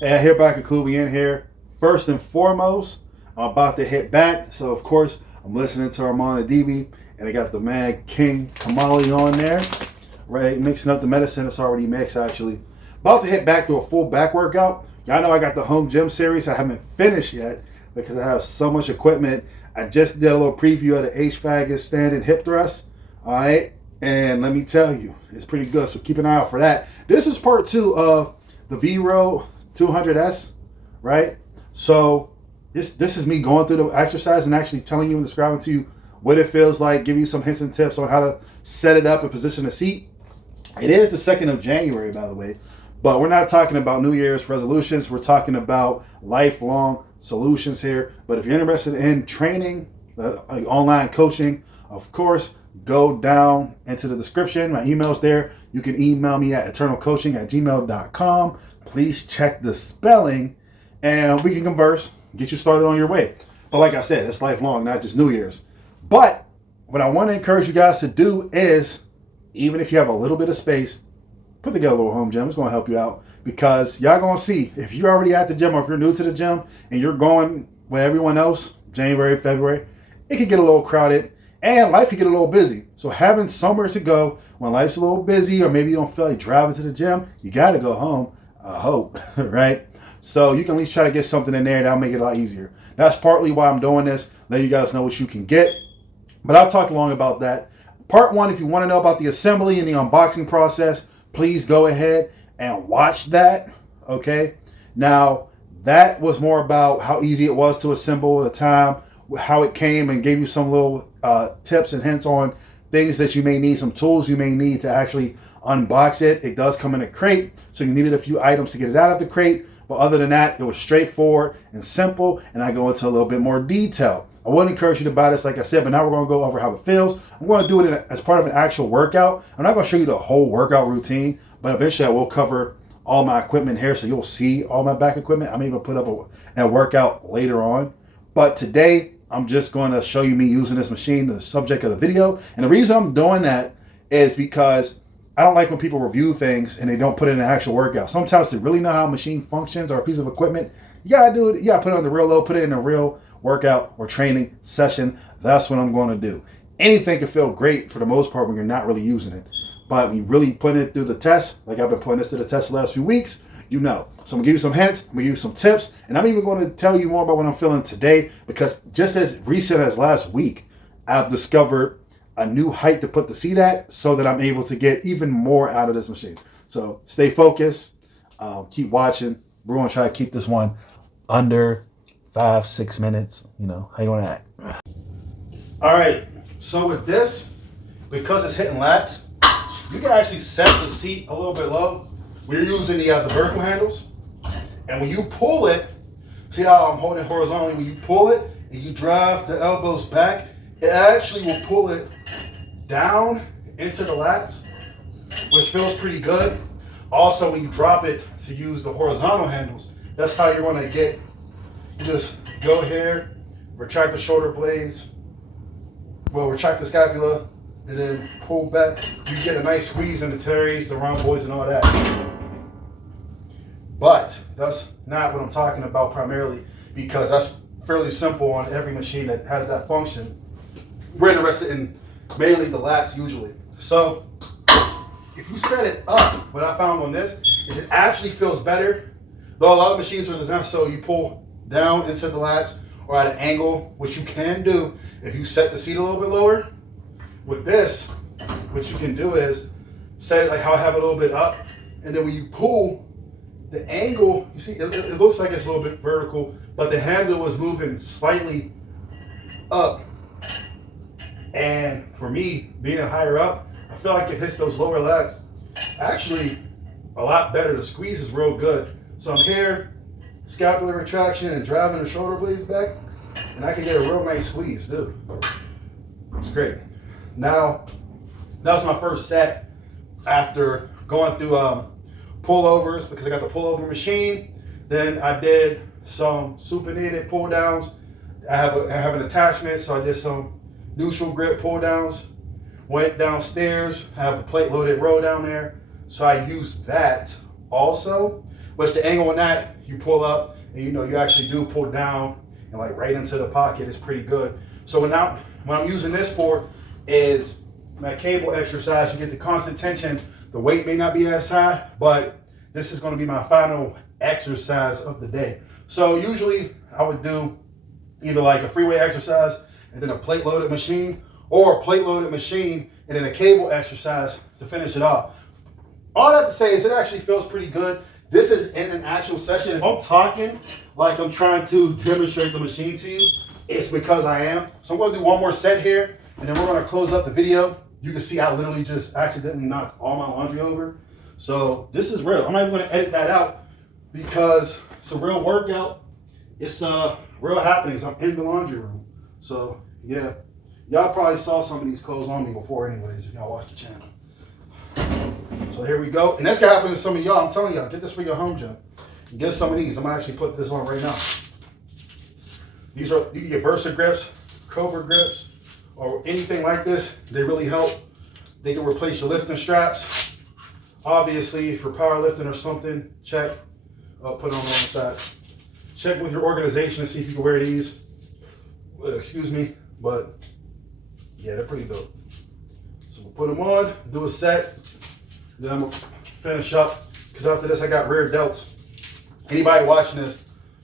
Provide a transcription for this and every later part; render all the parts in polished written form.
Hey, I hereby conclude we in here. First and foremost, I'm about to hit back. So, of course, I'm listening to Armand Adibi, and I got the man King Kamali on there, right? Mixing up the medicine. It's already mixed, actually. About to hit back to a full back workout. Y'all know I got the home gym series. I haven't finished yet because I have so much equipment. I just did a little preview of the HVAG standing hip thrust. All right. And let me tell you, it's pretty good. So keep an eye out for that. This is part 2 of the VROW200S, right? So this is me going through the exercise and actually telling you and describing to you what it feels like, give you some hints and tips on how to set it up and position the seat. It is the 2nd of January, by the way, but we're not talking about New Year's resolutions. We're talking about lifelong solutions here. But if you're interested in training, like online coaching, of course, go down into the description. My email's there. You can email me at itturnalcoaching@gmail.com. Please check the spelling and we can converse, get you started on your way. But like I said, it's lifelong, not just New Year's. But what I want to encourage you guys to do is, even if you have a little bit of space, put together a little home gym. It's going to help you out because y'all going to see if you're already at the gym or if you're new to the gym and you're going with everyone else, January, February, it can get a little crowded and life can get a little busy. So having somewhere to go when life's a little busy or maybe you don't feel like driving to the gym, you got to go home, I hope, right? So you can at least try to get something in there. That'll make it a lot easier. That's partly why I'm doing this. Let you guys know what you can get. But I'll talk long about that. Part 1, if you want to know about the assembly and the unboxing process, please go ahead and watch that, okay? Now, that was more about how easy it was to assemble at the time, how it came, and gave you some little tips and hints on things that you may need, some tools you may need to actually unbox it. It does come in a crate, so you needed a few items to get it out of the crate. But other than that, it was straightforward and simple, and I go into a little bit more detail. I would encourage you to buy this, like I said, but now we're going to go over how it feels. I'm going to do it as part of an actual workout. I'm not going to show you the whole workout routine, but eventually I will cover all my equipment here, so you'll see all my back equipment. I may even put up a workout later on. But today, I'm just going to show you me using this machine, the subject of the video. And the reason I'm doing that is because I don't like when people review things and they don't put it in an actual workout. Sometimes to really know how a machine functions or a piece of equipment, you gotta do it. You gotta put it on the real low, put it in a real workout or training session. That's what I'm going to do. Anything can feel great for the most part when you're not really using it, but when you really put it through the test, like I've been putting this through the test the last few weeks, you know. So I'm gonna give you some hints, I'm gonna give you some tips, and I'm even going to tell you more about what I'm feeling today because just as recent as last week, I've discovered a new height to put the seat at so that I'm able to get even more out of this machine. So stay focused, keep watching. We're gonna try to keep this one under 5-6 minutes. You know, how you wanna act. All right, so with this, because it's hitting lats, you can actually set the seat a little bit low. We're using the vertical handles. And when you pull it, see how I'm holding it horizontally? When you pull it and you drive the elbows back, it actually will pull it down into the lats, which feels pretty good. Also, when you drop it to use the horizontal handles, that's how you're gonna get, you just go here, retract the shoulder blades, well, retract the scapula, and then pull back. You get a nice squeeze in the teres, the rhomboids, and all that. But that's not what I'm talking about primarily because that's fairly simple on every machine that has that function. We're interested in mainly the lats usually. So if you set it up, what I found on this is it actually feels better. Though a lot of machines are designed so you pull down into the lats or at an angle, which you can do if you set the seat a little bit lower. With this, what you can do is set it like how I have it a little bit up, and then when you pull, the angle, you see, it looks like it's a little bit vertical, but the handle is moving slightly up. And for me, being higher up, I feel like it hits those lower lats actually a lot better. The squeeze is real good. So I'm here, scapular retraction and driving the shoulder blades back, and I can get a real nice squeeze, dude. It's great. Now, that was my first set after going through pullovers because I got the pullover machine. Then I did some supinated pull downs. I have an attachment, so I did some neutral grip pull downs. Went downstairs. I have a plate loaded row down there, so I used that also. But the angle on that, you pull up and you know you actually do pull down and like right into the pocket. It's pretty good. So what I'm using this for is my cable exercise. You get the constant tension. The weight may not be as high, but this is going to be my final exercise of the day. So usually I would do either like a free weight exercise and then a plate loaded machine, or a plate loaded machine and then a cable exercise to finish it off. All I have to say is it actually feels pretty good. This is in an actual session. If I'm talking like I'm trying to demonstrate the machine to you, it's because I am. So I'm going to do one more set here, and then we're going to close up the video. You can see I literally just accidentally knocked all my laundry over. So this is real. I'm not even going to edit that out because it's a real workout. It's real happenings. I'm in the laundry room. So yeah, y'all probably saw some of these clothes on me before anyways if y'all watch the channel. So here we go. And that's gonna happen to some of y'all. I'm telling y'all, get this for your home gym. Get some of these. I'm gonna actually put this on right now. These are, you can get Versa grips, Cobra grips, or anything like this. They really help. They can replace your lifting straps. Obviously, if you're powerlifting or something, check. Put them on the side. Check with your organization to see if you can wear these. Excuse me, but yeah, they're pretty dope. So we'll put them on, do a set, then I'm gonna finish up, because after this I got rear delts. Anybody watching this,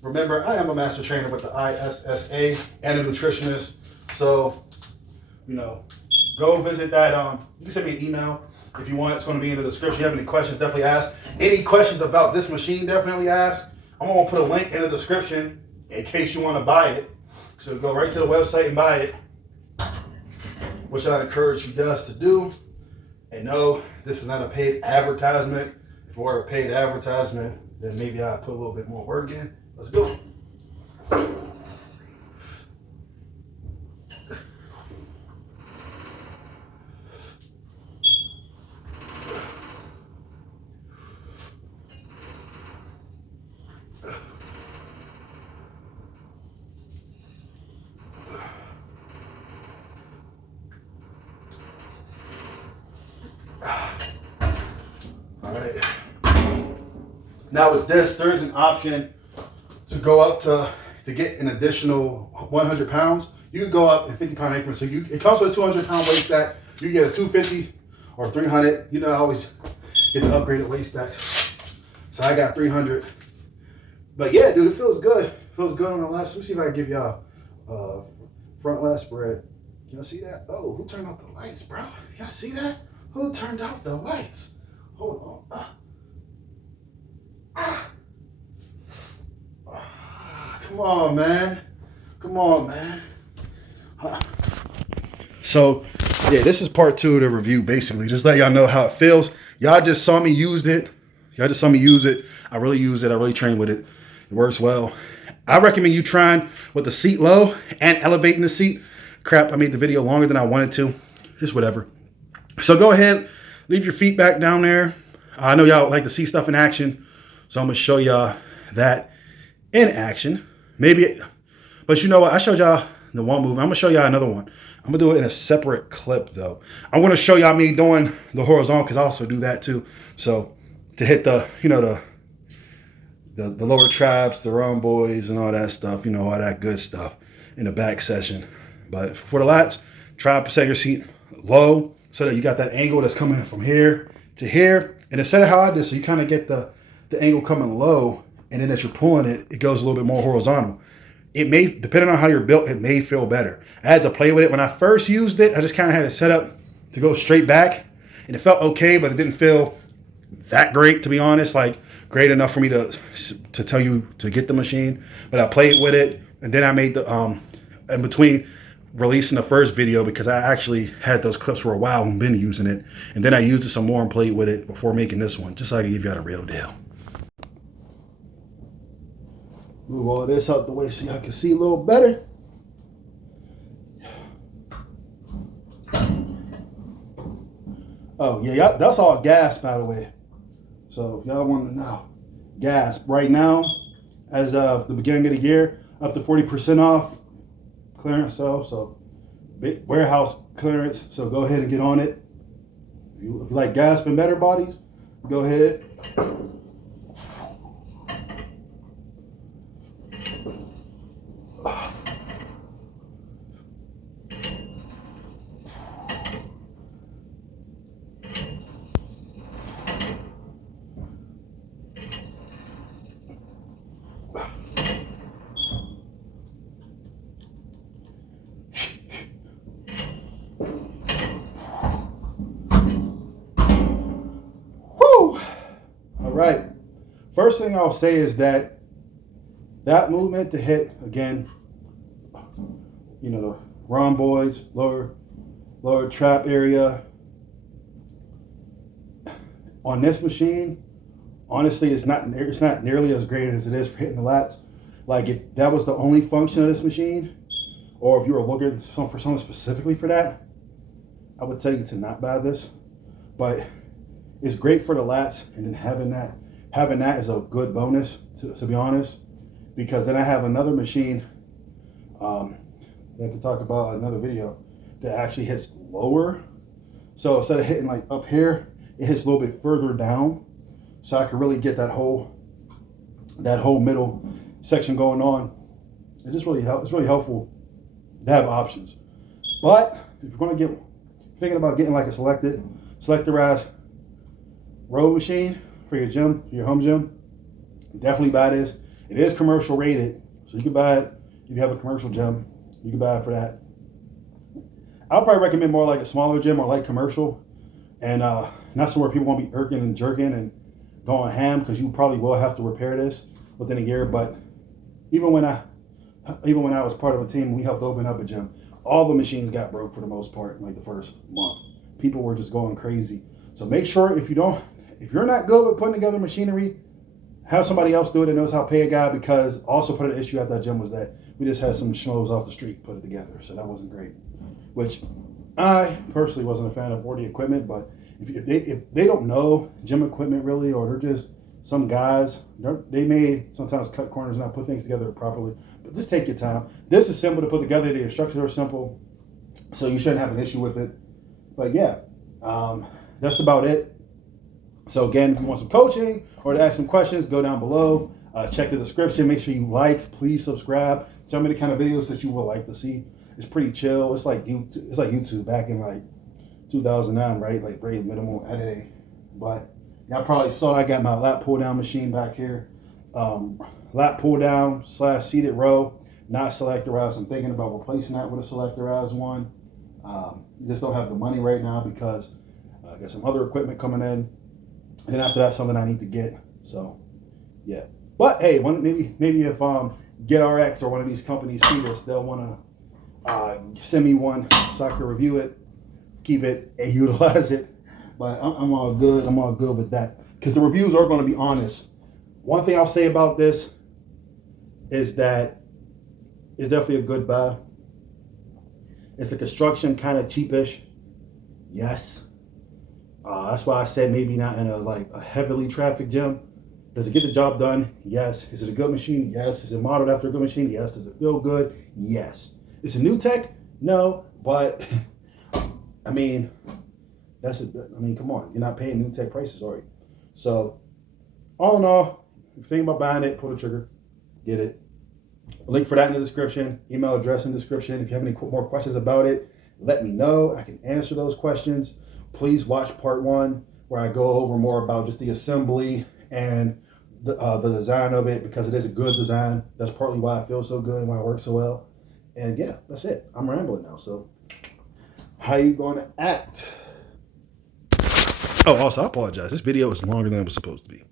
remember I am a master trainer with the ISSA and a nutritionist. So, you know, go visit that. You can send me an email if you want. It's going to be in the description. If you have any questions, definitely ask. Any questions about this machine, definitely ask. I'm going to put a link in the description in case you want to buy it. So go right to the website and buy it, which I encourage you guys to do. And no, this is not a paid advertisement. If it were a paid advertisement, then maybe I'd put a little bit more work in. Let's go. All right. Now with this, there is an option to go up to get an additional 100 pounds. You can go up in 50-pound increments. So it comes with a 200-pound weight stack. You can get a 250 or 300. You know, I always get the upgraded weight stacks. So I got 300. But yeah, dude, it feels good. It feels good on the last. Let me see if I can give y'all front last spread. Can y'all see that? Oh, who turned off the lights, bro? Y'all see that? Who turned out the lights? Hold on. Come on, man. Come on, man. So, yeah, this is part 2 of the review, basically. Just let y'all know how it feels. Y'all just saw me use it. I really use it. I really train with it. It works well. I recommend you trying with the seat low and elevating the seat. Crap, I made the video longer than I wanted to. Just whatever. So go ahead, leave your feet back down there. I know y'all like to see stuff in action, so I'm gonna show y'all that in action. But you know what? I showed y'all the one move. I'm gonna show y'all another one. I'm gonna do it in a separate clip though. I want to show y'all me doing the horizontal because I also do that too. So to hit the, you know, the lower traps, the rhomboids, and all that stuff, you know, all that good stuff in the back session. But for the lats, try to set your seat low so that you got that angle that's coming from here to here. And instead of how I did, so you kind of get the angle coming low, and then as you're pulling it, it goes a little bit more horizontal. It may, depending on how you're built, it may feel better. I had to play with it. When I first used it, I just kind of had it set up to go straight back, and it felt okay, but it didn't feel that great, to be honest, like great enough for me to tell you to get the machine. But I played with it, and then I made the, in between releasing the first video, because I actually had those clips for a while and been using it, and then I used it some more and played with it before making this one, just so I can give you the real deal. Move all this out the way so y'all can see a little better. Oh yeah, that's all gas, by the way. So if y'all want to know, gas right now, as of the beginning of the year, up to 40% off clearance sale. So warehouse clearance. So go ahead and get on it. If you like Gasp and Better Bodies, go ahead. Woo! All right. First thing I'll say is that movement to hit, again, you know, the rhomboids, lower trap area. On this machine, honestly, it's not nearly as great as it is for hitting the lats. Like if that was the only function of this machine, or if you were looking for something specifically for that, I would tell you to not buy this. But it's great for the lats, and then having that is a good bonus, to be honest, because then I have another machine that I can talk about in another video that actually hits lower. So instead of hitting like up here, it hits a little bit further down, so I can really get that whole middle section going on. It just really helps. It's really helpful to have options. But if you're going to thinking about getting like a selectorized row machine for your gym, your home gym, definitely buy this. It is commercial rated, so you can buy it if you have a commercial gym. You can buy it for that. I'll probably recommend more like a smaller gym or light commercial, and not somewhere people won't be irking and jerking and going ham, because you probably will have to repair this within a year. But even when I was part of a team, we helped open up a gym. All the machines got broke for the most part, like the first month. People were just going crazy. So make sure if you're not good with putting together machinery, have somebody else do it that knows how to pay a guy, because also part of the issue at that gym was that we just had some schmoes off the street put it together, so that wasn't great. Which I personally wasn't a fan of, or the equipment, but if they don't know gym equipment really, or they're just some guys, they may sometimes cut corners and not put things together properly. But just take your time. This is simple to put together. The instructions are simple, so you shouldn't have an issue with it. But yeah, that's about it. So again, if you want some coaching or to ask some questions, go down below. Check the description. Make sure you like, please subscribe. Tell me the kind of videos that you would like to see. It's pretty chill. It's like YouTube back in like 2009, right? Like very minimal editing. But y'all probably saw I got my lat pull down machine back here. Lat pull down / seated row, not selectorized. I'm thinking about replacing that with a selectorized one. Just don't have the money right now because I got some other equipment coming in. And then after that, something I need to get. So yeah. But hey, maybe if GetRx or one of these companies see this, they'll want to send me one so I can review it, keep it, and utilize it. But I'm all good. I'm all good with that, because the reviews are going to be honest. One thing I'll say about this is that it's definitely a good buy. It's a construction kind of cheapish. Yes. That's why I said maybe not in a heavily trafficked gym. Does it get the job done? Yes. Is it a good machine? Yes. Is it modeled after a good machine? Yes. Does it feel good? Yes. Is it new tech? No. But I mean, that's it. I mean, come on. You're not paying new tech prices, are you? So all in all, if you're thinking about buying it, pull the trigger. Get it. A link for that in the description. Email address in the description. If you have any more questions about it, let me know. I can answer those questions. Please watch part 1 where I go over more about just the assembly and the design of it, because it is a good design. That's partly why I feel so good and why it works so well. And yeah, that's it. I'm rambling now. So how you going to act? Oh, also, I apologize. This video is longer than it was supposed to be.